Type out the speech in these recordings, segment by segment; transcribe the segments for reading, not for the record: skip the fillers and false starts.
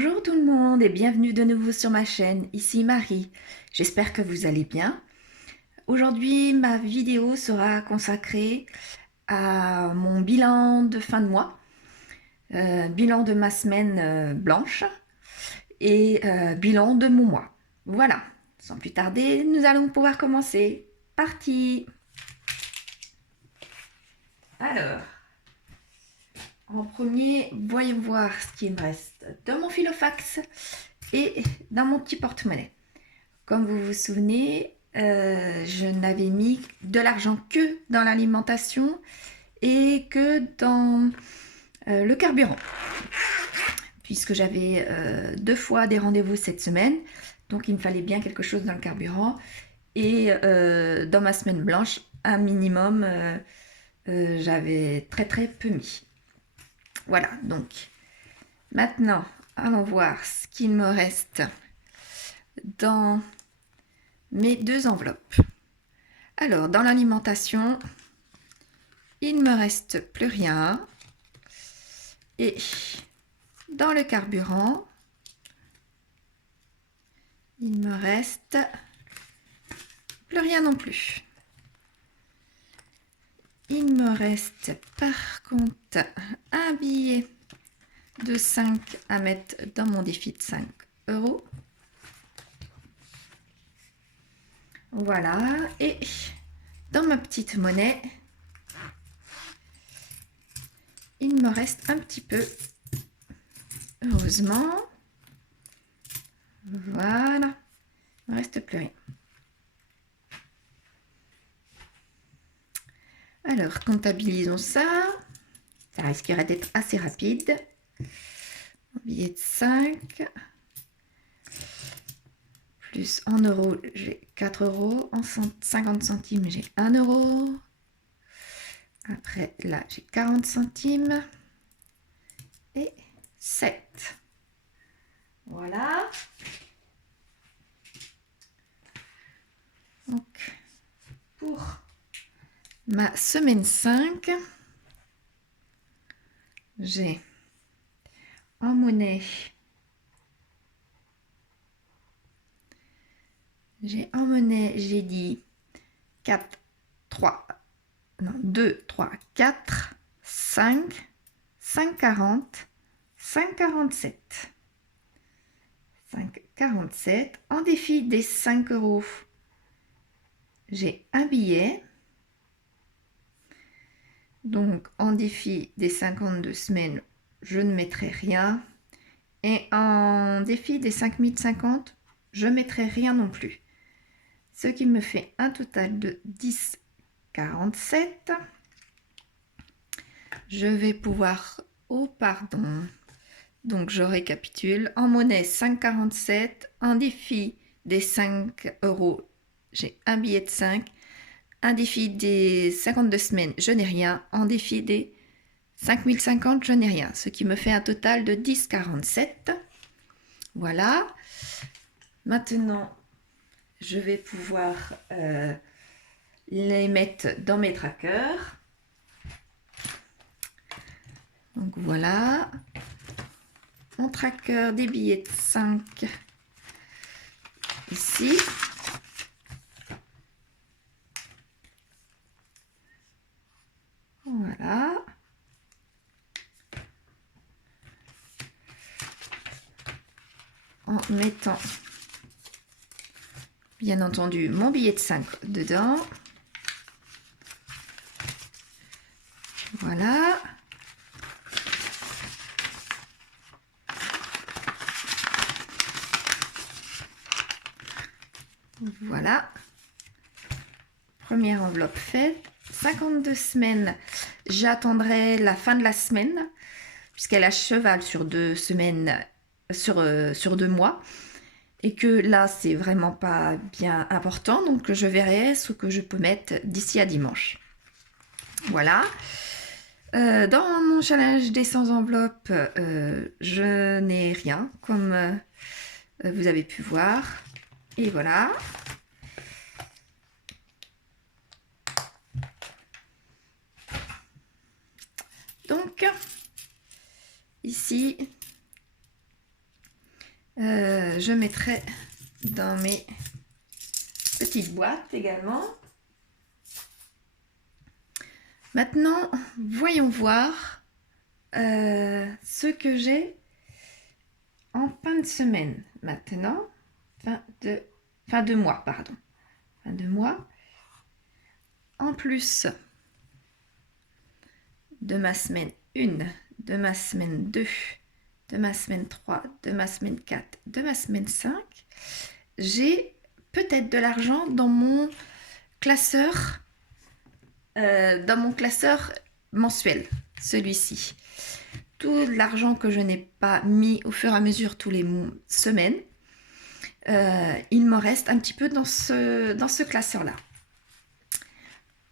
Bonjour tout le monde et bienvenue de nouveau sur ma chaîne, ici Marie. J'espère que vous allez bien. Aujourd'hui, ma vidéo sera consacrée à mon bilan de fin de mois, bilan de ma semaine blanche et bilan de mon mois. Voilà, sans plus tarder, nous allons pouvoir commencer. Parti! Alors, en premier, voyons voir ce qui me reste dans mon filofax et dans mon petit porte-monnaie. Comme vous vous souvenez, je n'avais mis de l'argent que dans l'alimentation et que dans le carburant, puisque j'avais 2 fois des rendez-vous cette semaine, donc il me fallait bien quelque chose dans le carburant. Et dans ma semaine blanche, un minimum, j'avais très peu mis. Voilà, donc maintenant, allons voir ce qu'il me reste dans mes 2 enveloppes. Alors, dans l'alimentation, il ne me reste plus rien. Et dans le carburant, il me reste plus rien non plus. Il me reste par contre un billet de 5 à mettre dans mon défi de 5 euros. Voilà, et dans ma petite monnaie, il me reste un petit peu, heureusement. Voilà, il ne me reste plus rien. Alors, comptabilisons ça. Ça risquerait d'être assez rapide. Un billet de 5. Plus en euros, j'ai 4 euros. En 50 centimes, j'ai 1 euro. Après, là, j'ai 40 centimes. Et 7. Voilà. Donc, pour ma semaine 5, j'ai en monnaie, j'ai dit 4, 3, non, 2, 3, 4, 5, 5,40, 5,47. 5,47. En défi des 5 euros, j'ai un billet. Donc, en défi des 52 semaines, je ne mettrai rien. Et en défi des 5050, je ne mettrai rien non plus. Ce qui me fait un total de 10,47. Je vais pouvoir... Oh, pardon. Donc, je récapitule. En monnaie, 5,47. En défi des 5 euros, j'ai un billet de 5. Un défi des 52 semaines, je n'ai rien. En défi des 5050, je n'ai rien. Ce qui me fait un total de 10,47. Voilà. Maintenant, je vais pouvoir les mettre dans mes trackers. Donc voilà. Mon tracker des billets de 5 ici. Voilà. En mettant, bien entendu, mon billet de 5 dedans. Voilà. Voilà. Première enveloppe faite. 52 semaines. J'attendrai la fin de la semaine, puisqu'elle a cheval sur 2 semaines, sur 2 mois. Et que là, c'est vraiment pas bien important. Donc, je verrai ce que je peux mettre d'ici à dimanche. Voilà. Dans mon challenge des 100 enveloppes, je n'ai rien, comme vous avez pu voir. Et voilà. Donc, ici, Je mettrai dans mes petites boîtes également. Maintenant, voyons voir ce que j'ai en fin de semaine. Maintenant, fin de mois, pardon. Fin de mois. En plus de ma semaine 1, de ma semaine 2, de ma semaine 3, de ma semaine 4, de ma semaine 5, j'ai peut-être de l'argent dans mon classeur mensuel, celui-ci. Tout l'argent que je n'ai pas mis au fur et à mesure tous les semaines, il me reste un petit peu dans ce classeur-là.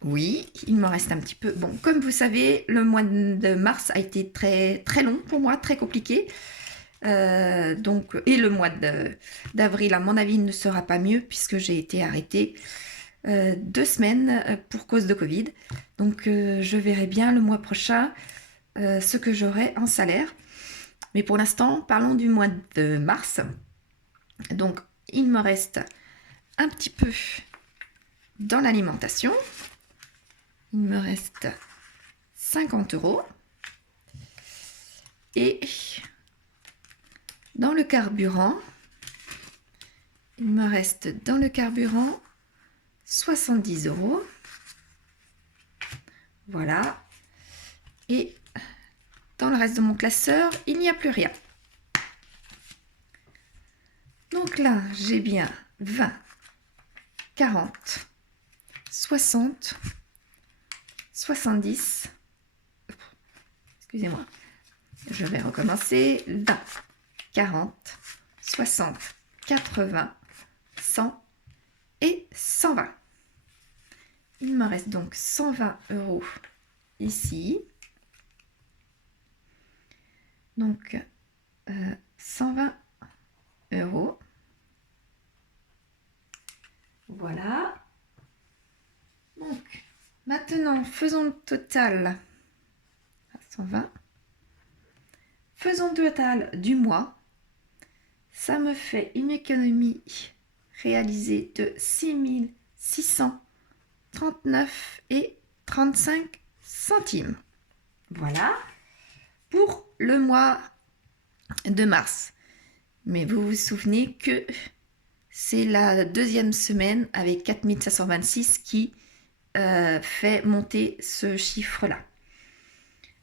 Oui, il me reste un petit peu. Bon, comme vous savez, le mois de mars a été très, très long pour moi, très compliqué. Et le mois d'avril, à mon avis, ne sera pas mieux puisque j'ai été arrêtée 2 semaines pour cause de Covid. Donc, je verrai bien le mois prochain ce que j'aurai en salaire. Mais pour l'instant, parlons du mois de mars. Donc, il me reste un petit peu dans l'alimentation. Il me reste 50 €. Et dans le carburant, il me reste dans le carburant 70 €. Voilà. Et dans le reste de mon classeur, il n'y a plus rien. Donc là, j'ai bien 20, 40, 60, 70. Excusez-moi. Je vais recommencer. 20, 40, 60, 80, 100 et 120. Il me reste donc 120 € ici. Donc, 120 €. Voilà. Donc, maintenant, faisons le total. 120. Faisons le total du mois. Ça me fait une économie réalisée de 6 639,35 €. Voilà pour le mois de mars. Mais vous vous souvenez que c'est la deuxième semaine avec 4526 qui fait monter ce chiffre-là.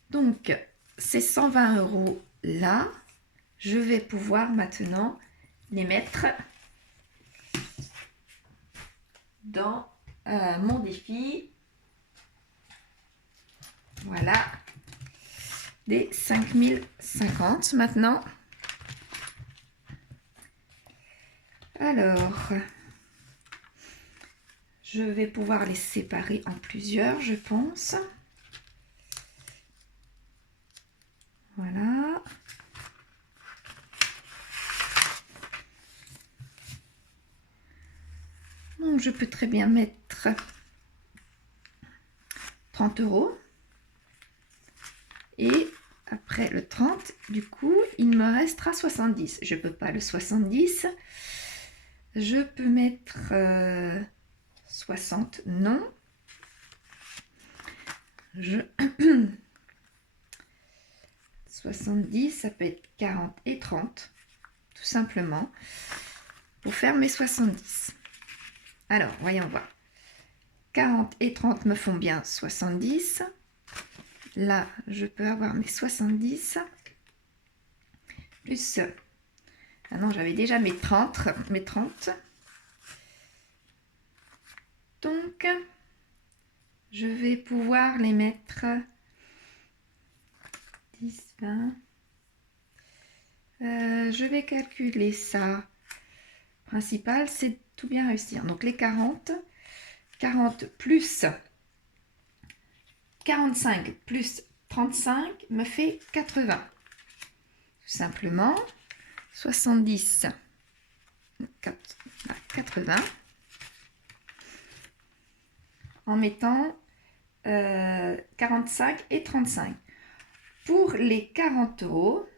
Donc, ces 120 € là, je vais pouvoir maintenant les mettre dans mon défi. Voilà, des 5050 maintenant. Alors, je vais pouvoir les séparer en plusieurs, je pense. Voilà. Donc, je peux très bien mettre 30 €. Et après le 30, du coup, il me restera 70. Je ne peux pas le 70. Je peux mettre 60. Non. 70, ça peut être 40 et 30. Tout simplement. Pour faire mes 70. Alors, voyons voir. 40 et 30 me font bien 70. Là, je peux avoir mes 70. Plus... Ah non, j'avais déjà mes 30. Donc, je vais pouvoir les mettre 10, 20. Je vais calculer ça. Principal, c'est tout bien réussir. Donc, les 40 plus 45 plus 35 me fait 80. Tout simplement, 70, 80. En mettant 45 et 35. Pour les 40 €,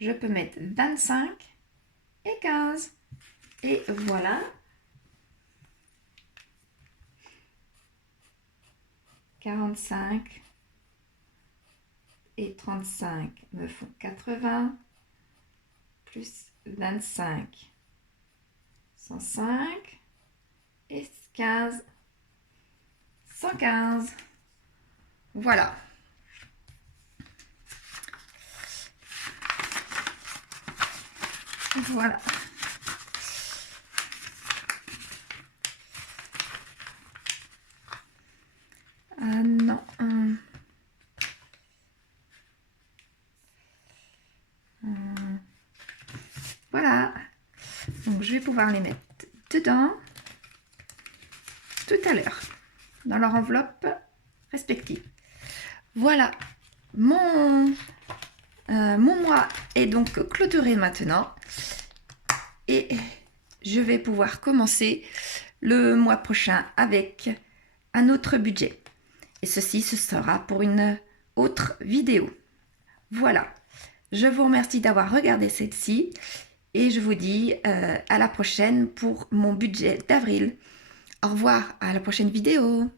je peux mettre 25 et 15. Et voilà. 45 et 35 me font 80, plus 25, 105 et 15, 115. Voilà. Voilà. Non. Voilà. Donc je vais pouvoir les mettre dedans tout à l'heure dans leur enveloppe respective. Voilà. Mon mois est donc clôturé maintenant et je vais pouvoir commencer le mois prochain avec un autre budget. Et ceci, ce sera pour une autre vidéo. Voilà. Je vous remercie d'avoir regardé celle-ci et je vous dis à la prochaine pour mon budget d'avril. Au revoir, à la prochaine vidéo.